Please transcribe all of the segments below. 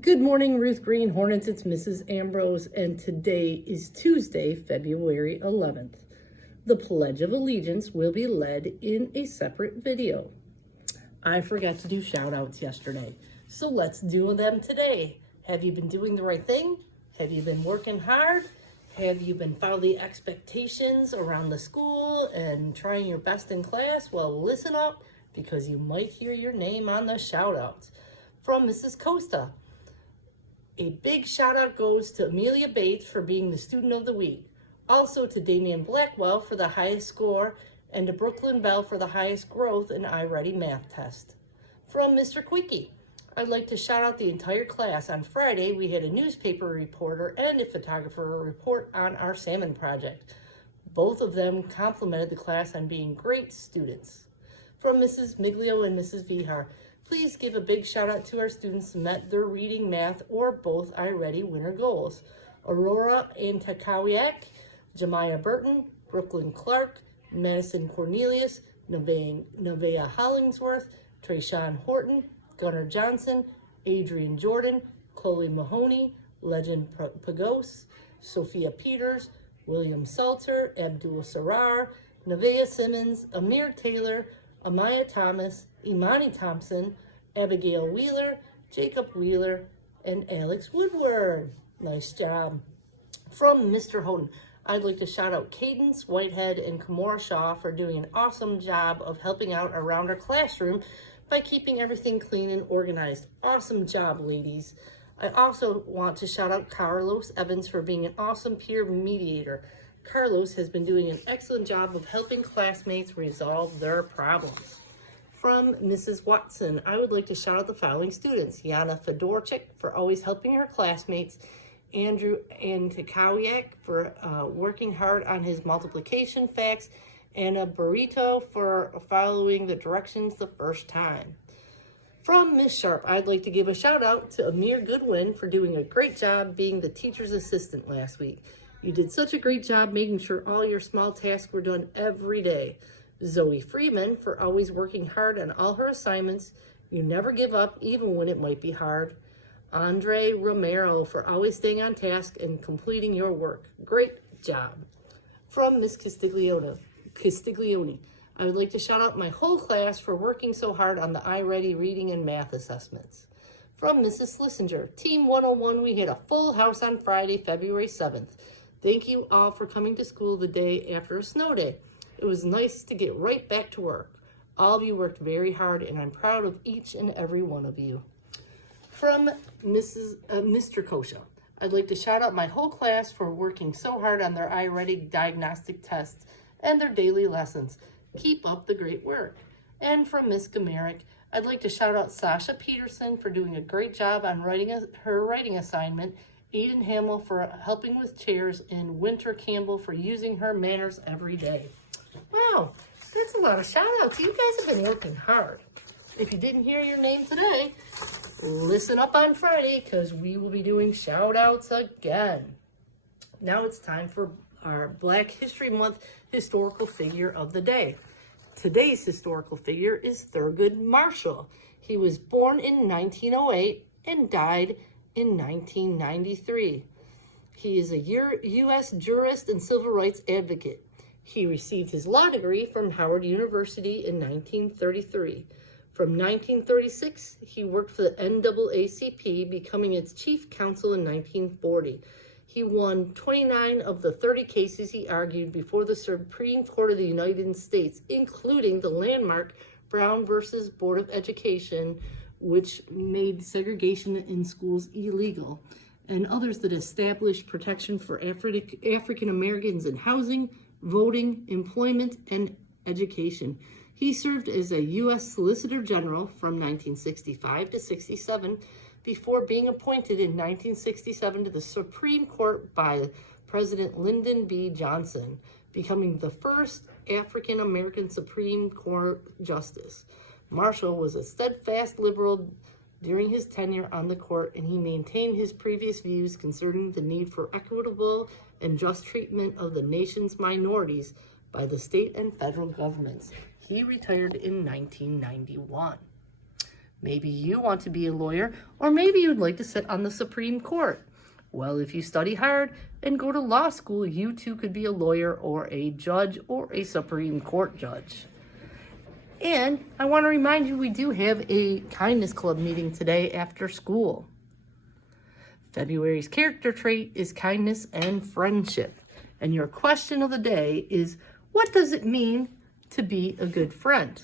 Good morning, Ruth Green Hornets. It's Mrs. Ambrose, and today is Tuesday, February 11th. The Pledge of Allegiance will be led in a separate video. I forgot to do shout outs yesterday, so let's do them today. Have you been doing the right thing? Have you been working hard? Have you been following the expectations around the school and trying your best in class? Well, listen up, because you might hear your name on the shout outs. From Mrs. Costa. A big shout out goes to Amelia Bates for being the student of the week. Also to Damian Blackwell for the highest score and to Brooklyn Bell for the highest growth in iReady math test. From Mr. Quickie, I'd like to shout out the entire class. On Friday, we had a newspaper reporter and a photographer report on our salmon project. Both of them complimented the class on being great students. From Mrs. Miglio and Mrs. Vihar, please give a big shout out to our students who met their reading, math, or both iReady winter goals. Aurora Antakawiak, Jemiah Burton, Brooklyn Clark, Madison Cornelius, Nevaeh Hollingsworth, Trayshawn Horton, Gunnar Johnson, Adrian Jordan, Chloe Mahoney, Legend Pagos, Sophia Peters, William Salter, Abdul Sarar, Nevaeh Simmons, Amir Taylor, Amaya Thomas, Imani Thompson, Abigail Wheeler, Jacob Wheeler, and Alex Woodward. Nice job. From Mr. Houghton, I'd like to shout out Cadence Whitehead and Kamora Shaw for doing an awesome job of helping out around our classroom by keeping everything clean and organized. Awesome job, ladies. I also want to shout out Carlos Evans for being an awesome peer mediator. Carlos has been doing an excellent job of helping classmates resolve their problems. From Mrs. Watson, I would like to shout out the following students. Yana Fedorchik for always helping her classmates. Andrew Antakawiak for working hard on his multiplication facts. Anna Burrito for following the directions the first time. From Miss Sharp, I'd like to give a shout out to Amir Goodwin for doing a great job being the teacher's assistant last week. You did such a great job making sure all your small tasks were done every day. Zoe Freeman for always working hard on all her assignments. You never give up even when it might be hard. Andre Romero for always staying on task and completing your work. Great job. From Miss Castiglione, I would like to shout out my whole class for working so hard on the iReady reading and math assessments. From Mrs. Slissinger, Team 101, we had a full house on Friday, February 7th. Thank you all for coming to school the day after a snow day. It was nice to get right back to work. All of you worked very hard, and I'm proud of each and every one of you. From Mr. Kosha, I'd like to shout out my whole class for working so hard on their iReady diagnostic tests and their daily lessons. Keep up the great work. And from Miss Gamerick, I'd like to shout out Sasha Peterson for doing a great job on her writing assignment, Aiden Hamill for helping with chairs, and Winter Campbell for using her manners every day. Wow, that's a lot of shout outs. You guys have been working hard. If you didn't hear your name today, listen up on Friday because we will be doing shout outs again. Now it's time for our Black History Month historical figure of the day. Today's historical figure is Thurgood Marshall. He was born in 1908 and died in 1993. He is a U.S. jurist and civil rights advocate. He received his law degree from Howard University in 1933. From 1936, he worked for the NAACP, becoming its chief counsel in 1940. He won 29 of the 30 cases he argued before the Supreme Court of the United States, including the landmark Brown versus Board of Education, which made segregation in schools illegal, and others that established protection for African Americans in housing, voting, employment, and education. He served as a U.S. Solicitor General from 1965 to 67 before being appointed in 1967 to the Supreme Court by President Lyndon B. Johnson, becoming the first African American Supreme Court Justice. Marshall was a steadfast liberal during his tenure on the court, and he maintained his previous views concerning the need for equitable and just treatment of the nation's minorities by the state and federal governments. He retired in 1991. Maybe you want to be a lawyer, or maybe you'd like to sit on the Supreme Court. Well, if you study hard and go to law school, you too could be a lawyer or a judge or a Supreme Court judge. And I want to remind you, we do have a Kindness Club meeting today after school. February's character trait is kindness and friendship. And your question of the day is, what does it mean to be a good friend?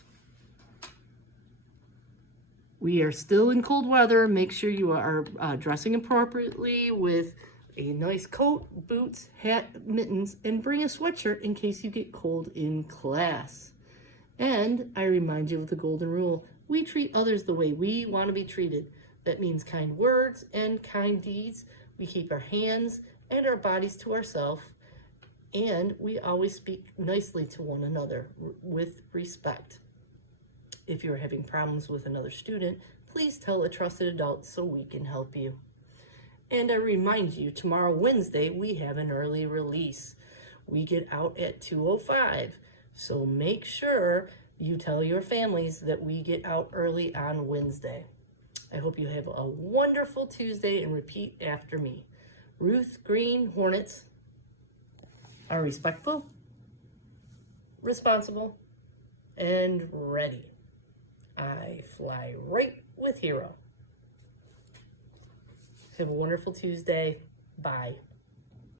We are still in cold weather. Make sure you are dressing appropriately with a nice coat, boots, hat, mittens, and bring a sweatshirt in case you get cold in class. And I remind you of the golden rule. We treat others the way we want to be treated. That means kind words and kind deeds. We keep our hands and our bodies to ourselves. And we always speak nicely to one another with respect. If you're having problems with another student, please tell a trusted adult so we can help you. And I remind you, tomorrow, Wednesday, we have an early release. We get out at 2:05. So make sure you tell your families that we get out early on Wednesday. I hope you have a wonderful Tuesday and repeat after me. Ruth Green Hornets are respectful, responsible, and ready. I fly right with Hero. Have a wonderful Tuesday. Bye.